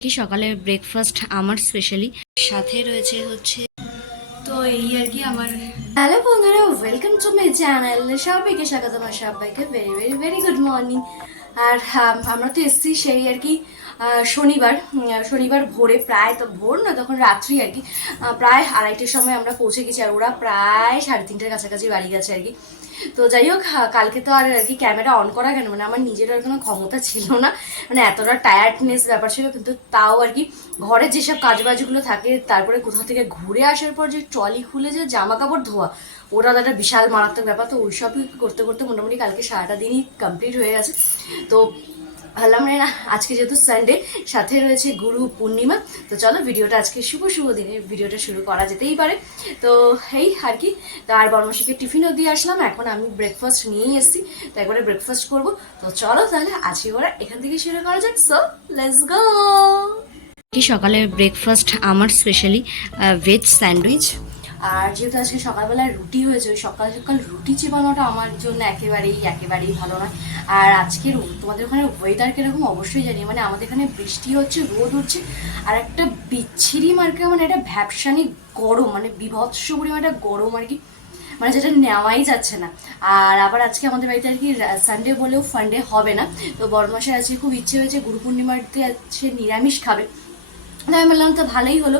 কি সকালের ব্রেকফাস্ট আমার স্পেশালি সাথে রয়েছে হচ্ছে তো এই আর কি আমার হ্যালো বন্ধুরা ওয়েলকাম টু মাই চ্যানেল সবাইকে স্বাগত আমার সবাইকে very very very good morning আর আম, আমরা তো এসেছি সেই আর কি শনিবার শনিবার ভোরে প্রায় তো ভোর না, তখন রাত্রি আর কি প্রায় আড়াইটের সময় আমরা পৌঁছে গেছি আর ওরা প্রায় সাড়ে তিনটের কাছাকাছি বাড়ি গেছে আর কি। তো যাই হোক কালকে তো আর আর কি ক্যামেরা অন করা কেন? মানে আমার নিজের আর কোনো ক্ষমতা ছিল না। মানে এতটা টায়ার্ডনেস ব্যাপার ছিল, কিন্তু তাও আর কি ঘরের যেসব কাজবাজগুলো থাকে, তারপরে কোথাও থেকে ঘুরে আসার পর যে ট্রলি খুলে যে জামা কাপড় ধোয়া, ওটা তো একটা বিশাল মারাত্মক ব্যাপার। তো ওইসবই করতে করতে মোটামুটি কালকে সারাটা দিনই কমপ্লিট হয়ে গেছে। তো ভাবলাম রে না, আজকে যেহেতু সানডে সাথে রয়েছে গুরু পূর্ণিমা, তো চলো ভিডিওটা আজকে শুভ শুভ দিনে ভিডিওটা শুরু করা যেতেই পারে। তো এই আর কি, তো আর বর্মশীকে টিফিনও দিয়ে আসলাম, এখন আমি ব্রেকফাস্ট নিয়েই এসেছি, তো একবারে ব্রেকফাস্ট করব। তো চলো তাহলে আজকে ওরা এখান থেকে শুরু করা যাক সো লেটস গো সকালে ব্রেকফাস্ট আমার স্পেশালি ভেজ স্যান্ডউইচ আর যেহেতু আজকে সকালবেলা রুটি হয়েছে, ওই সকাল সকাল রুটি চিবানোটা আমার জন্য একেবারেই একেবারেই ভালো নয়। আর আজকের তোমাদের ওখানে ওয়েদার কীরকম অবশ্যই জানি মানে আমাদের এখানে বৃষ্টি হচ্ছে, রোদ হচ্ছে আর একটা বিচ্ছিরি মার্কে মানে একটা ভ্যাপসানি গরম মানে বিভৎস পরিমাণে একটা গরম আর কি মানে যেটা নেওয়াই যাচ্ছে না। আর আবার আজকে আমাদের বাড়িতে আর কি সানডে বলেও ফান্ডে হবে না। তো বড়মাসের আজকে খুব ইচ্ছে হয়েছে গুরু পূর্ণিমাতে আছে নিরামিষ খাবে। আমি বললাম তো ভালোই হলো।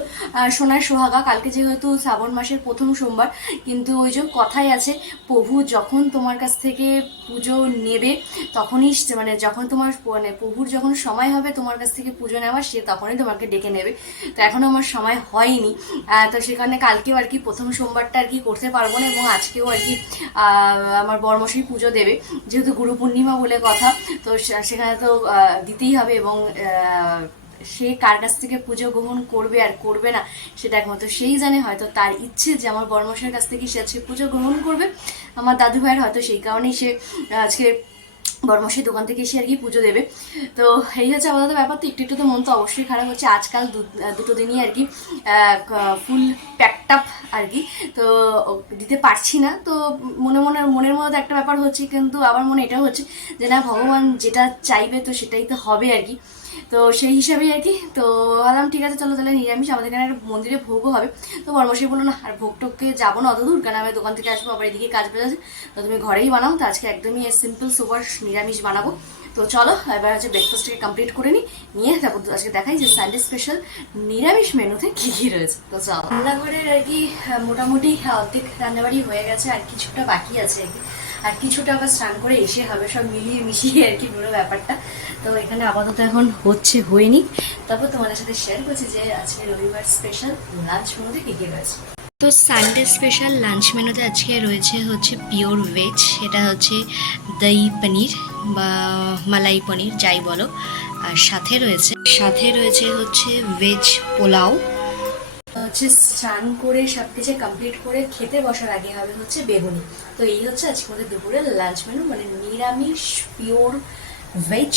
সোনার সোহাগা, কালকে যেহেতু শ্রাবণ মাসের প্রথম সোমবার, কিন্তু ওই যে কথাই আছে, প্রভু যখন তোমার কাছ থেকে পুজো নেবে, তখনই মানে যখন তোমার মানে প্রভুর যখন সময় হবে, তোমার কাছ থেকে পুজো নেওয়ার, সে তখনই তোমাকে ডেকে নেবে। তো এখনও আমার সময় হয়নি। তো সেখানে কালকেও আর কি প্রথম সোমবারটা আর কি করতে পারব না এবং আজকেও আর কি আমার বর্মশাই পুজো দেবে, যেহেতু গুরু পূর্ণিমা বলে কথা, তো সেখানে তো দিতেই হবে এবং সে কার কাছ থেকে পুজো গ্রহণ করবে আর করবে না, সেটা একমাত্র সেই জানে, হয়তো তার ইচ্ছে যে আমার বর্মশের কাছ থেকে সে আজকে পুজো গ্রহণ করবে। আমার দাদু ভাইয়ের হয়তো সেই কারণেই সে আজকে বর্মশের দোকান থেকে এসে আর কি পুজো দেবে। তো এই হচ্ছে আপাতত ব্যাপার তো একটু একটু তো মন তো অবশ্যই খারাপ হচ্ছে। আজকাল দুটো দিনই আর কি ফুল প্যাকড আপ আর কি। তো দিতে পারছি না, তো মনে মনে, মনের মধ্যে একটা ব্যাপার হচ্ছে, কিন্তু আবার মনে এটা হচ্ছে যে না, ভগবান যেটা চাইবে তো সেটাই তো হবে আর কি। তো সেই হিসাবেই আর কি। তো বললাম ঠিক আছে, চলো তাহলে নিরামিষ আমাদের এখানে একটা মন্দিরে ভোগও হবে। তো বর্মশাই বলল, না, আর ভোগ টোককে যাব না অত দূর কারণ আমি দোকান থেকে আসব, আবার এদিকে কাজ আছে। তো তুমি ঘরেই বানাও, তো আজকে একদমই সিম্পল সুপার নিরামিষ বানাবো। তো চলো, এবার হচ্ছে ব্রেকফাস্টটাকে কমপ্লিট করে নিই নিয়ে তারপর আজকে দেখাই যে সানডে স্পেশাল নিরামিষ মেনুতে কী কী রয়েছে। তো চলো। রান্নাঘরের আর কি মোটামুটি অর্ধেক রান্নাবাড়ি হয়ে গেছে, আর কিছুটা বাকি আছে আর কি। আর কিছুটা আবার স্নান করে এসে হবে সব মিলিয়ে মিশিয়ে আর কি পুরো ব্যাপারটা। তো এখানে আপাতত এখন হচ্ছে, হয়নি। তারপর তোমাদের সাথে শেয়ার করছি যে আজকে রবিবার স্পেশাল লাঞ্চ মেনুতে কী কী রয়েছে। তো সানডে স্পেশাল লাঞ্চ মেনুতে আজকে রয়েছে হচ্ছে পিওর ভেজ সেটা হচ্ছে দই পনির বা মালাই পনির, যাই বলো। আর সাথে রয়েছে সাথে রয়েছে হচ্ছে ভেজ পোলাও। হচ্ছে স্নান করে সব কিছু কমপ্লিট করে খেতে বসার আগে হবে হচ্ছে বেগুনি। তো এই হচ্ছে আজকে আমাদের দুপুরের লাঞ্চ মেনু মানে নিরামিষ পিওর ভেজ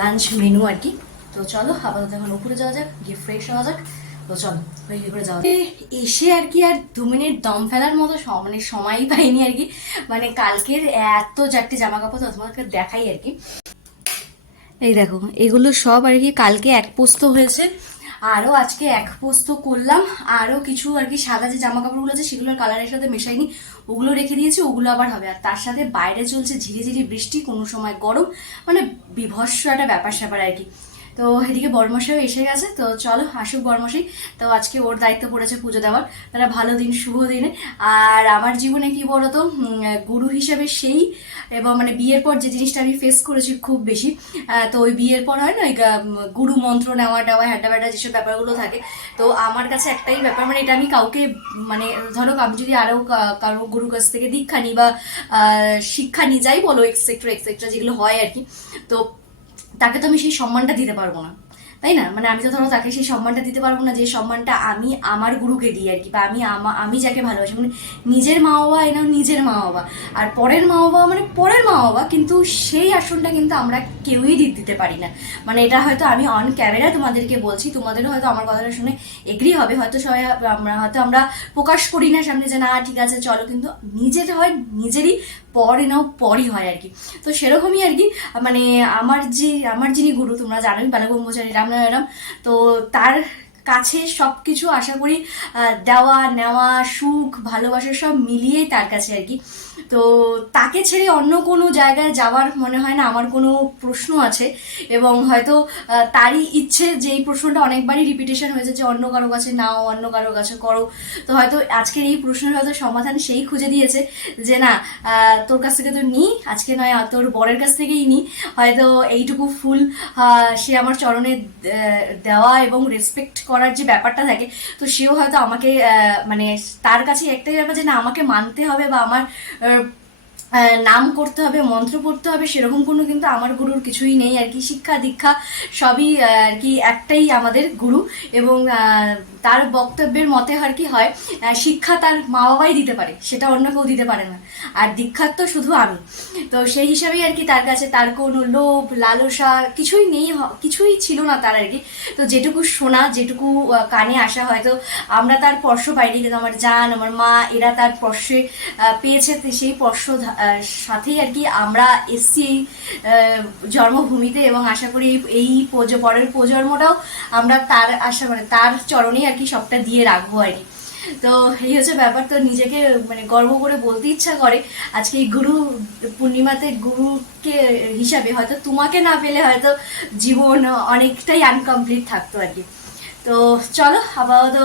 লাঞ্চ মেনু আর কি। তো চলো, আপাতত এখন উপরে যাওয়া যাক, গিয়ে ফ্রেশ হওয়া যাক। তো চলো করে যাওয়া এসে আর কি আর দু মিনিট দম ফেলার মতো মানে সময়ই পাইনি আর কি। মানে কালকের এত চারটে জামা কাপড় তোমাকে দেখাই আর কি। এই দেখো, এগুলো সব আর কি কালকে এক পোস্ত হয়েছে। আরও আজকে এক পোস্ত করলাম আরও কিছু আর কি সাদা যে জামা কাপড়গুলো আছে সেগুলোর কালারের সাথে মেশাইনি, ওগুলো রেখে দিয়েছি, ওগুলো আবার হবে। আর তার সাথে বাইরে চলছে ঝিরি ঝিরি বৃষ্টি, কোনো সময় গরম মানে বিভৎস একটা ব্যাপার স্যাপার আর কি। তো এদিকে বর্মশাইও এসে গেছে, তো চলো আসুক বর্মশাই। তো আজকে ওর দায়িত্ব পড়েছে পুজো দেওয়ার। তারা ভালো দিন, শুভ দিনে। আর আমার জীবনে কি বলতো গুরু হিসেবে সেই এবং মানে বিয়ের পর যে জিনিসটা আমি ফেস করেছি খুব বেশি তো ওই বিয়ের পর হয় না, ওই গুরু মন্ত্র নেওয়া টেওয়া হ্যাডা ব্যাডা যেসব ব্যাপারগুলো থাকে, তো আমার কাছে একটাই ব্যাপার মানে এটা আমি কাউকে মানে ধরো আমি যদি আরও কারও গুরু কাছ থেকে দীক্ষা নিই বা শিক্ষা নিই যাই বলো এক্সেট্রা এক্সেট্রা যেগুলো হয় আর কি, তো তাকে তো আমি সেই সম্মানটা দিতে পারব না। তাই না? মানে আমি তো ধরো তাকে সেই সম্মানটা দিতে পারব না যে সম্মানটা আমি আমার গুরুকে দিই আর কি, বা আমি আমি যাকে ভালোবাসি। মানে নিজের মা বাবা এনাও নিজের মা বাবা। আর পরের মা বাবা মানে পরের মা বাবা, কিন্তু সেই আসনটা কিন্তু আমরা কেউই দিতে পারি না। মানে এটা হয়তো আমি অন ক্যামেরা তোমাদেরকে বলছি, তোমাদেরও হয়তো আমার কথাটা শুনে এগ্রি হবে। হয়তো সবাই, আমরা, হয়তো আমরা প্রকাশ করি না সামনে যে না, ঠিক আছে, চলো। কিন্তু নিজের হয় নিজেরই পরে নাও, পরই হয় আর কি। তো সেরকমই আর কি মানে আমার যে, আমার যিনি গুরু, তোমরা জানোই বালব্রহ্মচারী রামনারায়ণ তো তার কাছে সব কিছু আশা করি দেওয়া, নেওয়া, সুখ, ভালোবাসা সব মিলিয়েই তার কাছে আর কি। তো তাকে ছেড়ে অন্য কোনো জায়গায় যাওয়ার মনে হয় না, আমার কোনো প্রশ্ন আছে। এবং হয়তো তারই ইচ্ছে যে এই প্রশ্নটা অনেকবারই রিপিটেশন হয়েছে যে অন্য কারও কাছে নাও, অন্য কারও কাছে করো। তো হয়তো আজকের এই প্রশ্নের হয়তো সমাধান সেই খুঁজে দিয়েছে যে না তোর কাছ থেকে তো নিই, আজকে নয় তোর বরের কাছ থেকেই নিই। হয়তো এইটুকু ফুল সে আমার চরণে দেওয়া এবং রেসপেক্ট করার যে ব্যাপারটা থাকে, তো সেও হয়তো আমাকে মানে তার কাছে একটাই ব্যাপার যে না, আমাকে মানতে হবে বা আমার Bye. নাম করতে হবে, মন্ত্র পড়তে হবে, সেরকম কোনো কিন্তু আমার গুরুর কিছুই নেই আর কি। শিক্ষা, দীক্ষা সবই আর কি একটাই আমাদের গুরু এবং তার বক্তব্যের মতে আর কি হয় শিক্ষা তার মা বাবাই দিতে পারে, সেটা অন্য কেউ দিতে পারে না। আর দীক্ষার তো শুধু আমি। তো সেই হিসাবেই আর কি তার কাছে তার কোনো লোভ, লালসা কিছুই নেই কিছুই ছিল না তার আর কি। তো যেটুকু শোনা, যেটুকু কানে আসা হয়তো আমরা তার স্পর্শ পাইনি। কিন্তু আমার জান, আমার মা, এরা তার স্পর্শে পেয়েছে, সেই স্পর্শ সাথেই আর কি আমরা এসছি এই জন্মভূমিতে এবং আশা করি এই- প্রজ- পরের প্রজন্মটাও আমরা তার আশা মানে তার চরণেই আর কি সবটা দিয়ে রাখব আর কি। তো এই হচ্ছে ব্যাপার, তো নিজেকে মানে গর্ব করে বলতে ইচ্ছা করে, আজকে এই গুরু পূর্ণিমাতে গুরুকে হিসাবে হয়তো তোমাকে না পেলে হয়তো জীবন অনেকটাই আনকমপ্লিট থাকতো আর কি। তো চলো, আপাতত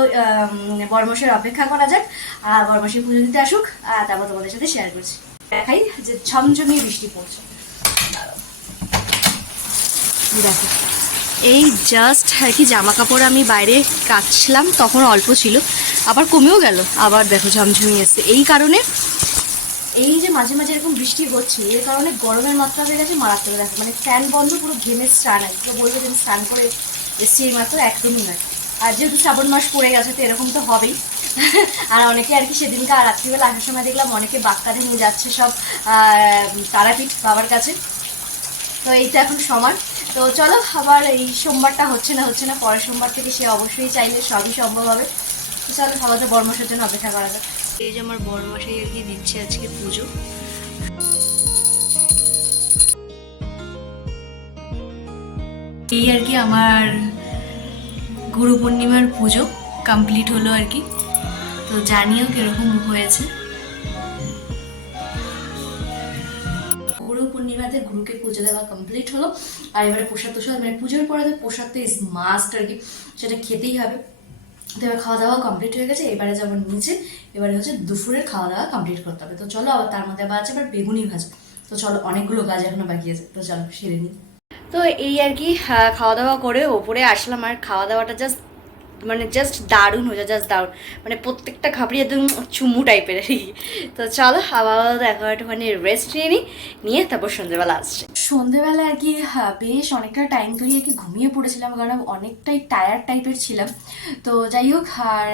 বর্মসের অপেক্ষা করা যাক, আর বর্মসের পুজো দিতে আসুক, আর তারপর তোমাদের সাথে শেয়ার করছি। দেখাই যে ঝমঝমিয়ে বৃষ্টি পড়ছে। দেখো, এই জাস্ট আর কি জামা কাপড় আমি বাইরে কাচলাম তখন অল্প ছিল, আবার কমেও গেল, আবার দেখো ঝমঝমি এসছে। এই কারণে, এই যে মাঝে মাঝে এরকম বৃষ্টি হচ্ছে, এর কারণে গরমের মাত্রা হয়ে গেছে মারাত্মক। দেখো মানে ফ্যান বন্ধ, পুরো ঘেমে স্নান আছে তো বলব যে আমি স্নান করে এসছি এই মাত্র, একদমই নয়। আর যেহেতু শ্রাবণ মাস পড়ে গেছে, তো এরকম তো হবেই। আর অনেকে আর কি সেদিনকে আর রাত্রিবেলা আসার সময় দেখলাম অনেকে বাক্কাতে নিয়ে যাচ্ছে সব তারাপীঠ বাবার কাছে। তো এইটা এখন সমান তো চলো, আবার এই সোমবারটা হচ্ছে না হচ্ছে না, পরের সোমবার থেকে সে অবশ্যই চাইলে সবই সম্ভব হবে। তো চলো তো বর্মাসের জন্য অপেক্ষা করা যাক। এই যে আমার বড়মাসাই আর কি দিচ্ছে আজকে পুজো। এই আর কি আমার গুরু পূর্ণিমার পুজো কমপ্লিট হলো আর কি। তো জানিও কীরকম হয়েছে। গুরু পূর্ণিমাতে গুরুকে পুজো দেওয়া কমপ্লিট হলো। আর এবারে প্রসাদ তোষাদ মানে পুজোর পরে তো প্রসাদ তো ইজ মাস্ট আর কি। সেটা খেতেই হবে। তো এবার খাওয়া দাওয়া কমপ্লিট হয়ে গেছে। এবারে যেমন নিচে। এবারে হচ্ছে দুপুরের খাওয়া দাওয়া কমপ্লিট করতে হবে। তো চলো আবার তার মধ্যে আবার আছে আবার বেগুনি ভাজা। তো চলো, অনেকগুলো কাজ এখনও বাকি আছে। তো চলো, সেরে নিই। তো এই আর কি খাওয়া দাওয়া করে ওপরে আসলাম। আর খাওয়া দাওয়াটা জাস্ট মানে জাস্ট দারুণ হয়ে যায় জাস্ট দারুণ। মানে প্রত্যেকটা খাবারই একদম চুমু টাইপের আর কি। তো চলো, আবার দেখো একটুখানি রেস্ট নিয়ে নিই নিয়ে তারপর সন্ধ্যেবেলা আসছে। সন্ধ্যেবেলা আর কি বেশ অনেকটা টাইম ধরে আর কি ঘুমিয়ে পড়েছিলাম, কারণ অনেকটাই টায়ার্ড টাইপের ছিলাম। তো যাই হোক, আর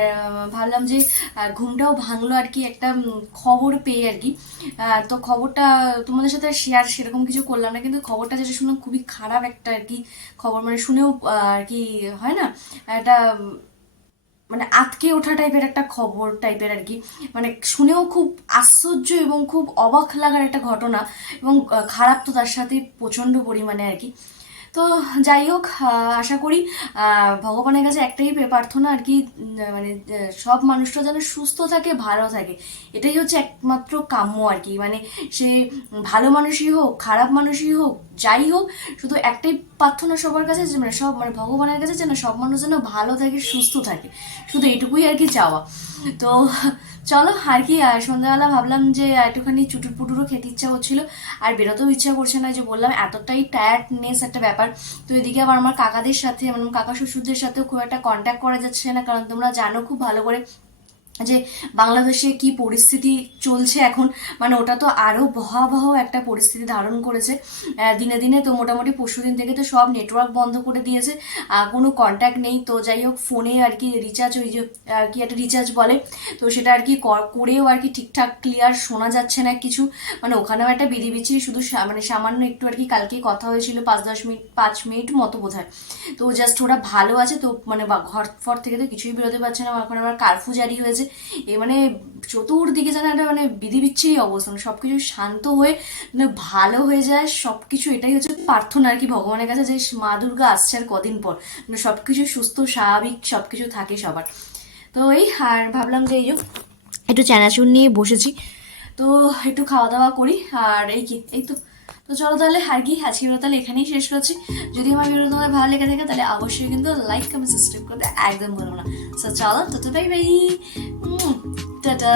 ভাবলাম যে ঘুমটাও ভাঙলো আর কি, একটা খবর পেয়ে আর কি। তো খবরটা তোমাদের সাথে শেয়ার সেরকম কিছু করলাম না, কিন্তু খবরটা যেটা শুনলাম খুবই খারাপ একটা আর কি খবর মানে শুনেও আর কি হয় না, একটা মানে আতকে ওঠা টাইপের একটা খবর টাইপের আর কি। মানে শুনেও খুব আশ্চর্য এবং খুব অবাক লাগার একটা ঘটনা এবং খারাপ তো তার সাথে প্রচণ্ড পরিমাণে আর কি। তো যাই হোক আশা করি ভগবানের কাছে একটাই প্রার্থনা আর কি মানে সব মানুষরা যেন সুস্থ থাকে, ভালো থাকে। এটাই হচ্ছে একমাত্র কাম্য আর কি। মানে সে ভালো মানুষই হোক, খারাপ মানুষই হোক, যাই হোক, শুধু একটাই প্রার্থনা সবার কাছে যে মানে সব মানে ভগবানের কাছে যেন সব মানুষ যেন ভালো থাকে, সুস্থ থাকে। শুধু এটুকুই আর কি চাওয়া। তো চলো আর কি সন্ধ্যাবেলা ভাবলাম যে একটুখানি চুটুর পুটুরও খেতে ইচ্ছা করছিল। আর বেরোতেও ইচ্ছা করছে না যে বললাম, এতটাই টায়ার্ডনেস একটা ব্যাপার। তো এদিকে আবার আমার কাকাদের সাথে মানে কাকা শ্বশুরদের সাথেও খুব একটা কন্ট্যাক্ট করা যাচ্ছে না, কারণ তোমরা জানো খুব ভালো করে যে বাংলাদেশে কি পরিস্থিতি চলছে এখন মানে ওটা তো আরও ভয়াবহ একটা পরিস্থিতি ধারণ করেছে। দিনে দিনে তো মোটামুটি পরশুদিন থেকে তো সব নেটওয়ার্ক বন্ধ করে দিয়েছে। কোনো কন্ট্যাক্ট নেই। তো যাই হোক ফোনে আর কি রিচার্জ ওই যে, আর কি একটা রিচার্জ বলে। তো সেটা আর কি কর- করেও আর কি ঠিকঠাক ক্লিয়ার শোনা যাচ্ছে না কিছু। মানে ওখানেও একটা বিধি বিচ্ছিরি শুধু মানে সামান্য একটু আর কি কালকে কথা হয়েছিল, পাঁচ দশ মিনিট পাঁচ মিনিট মতো বোধ হয় তো জাস্ট ওরা ভালো আছে। তো মানে ঘর ফর থেকে তো কিছুই বেরোতে পারছে না। এখন আবার কারফিউ জারি হয়েছে। এ মানে চতুর্দিকে যেন একটা মানে বিধি বিচ্ছিরি অবস্থা মানে সব কিছু শান্ত হয়ে মানে ভালো হয়ে যায় সব কিছু এটাই হচ্ছে প্রার্থনা আর কি ভগবানের কাছে যে মা দুর্গা আসছে আর কদিন পর। মানে সব কিছু সুস্থ, স্বাভাবিক সব কিছু থাকে সবার। তো এই, আর ভাবলাম যে এই যে একটু চানাচুর নিয়ে বসেছি। তো একটু খাওয়া দাওয়া করি, আর এই কি, এই তো। তো চলো তাহলে হার কি আজকের মতো তাহলে এখানেই শেষ করছি। যদি আমার ভিডিও তোমাদের ভালো লেগে থাকে, তাহলে অবশ্যই কিন্তু লাইক কমেন্ট সাবস্ক্রাইব করতে একদম ভুলো না। সো চলো, তো বাই বাই টাটা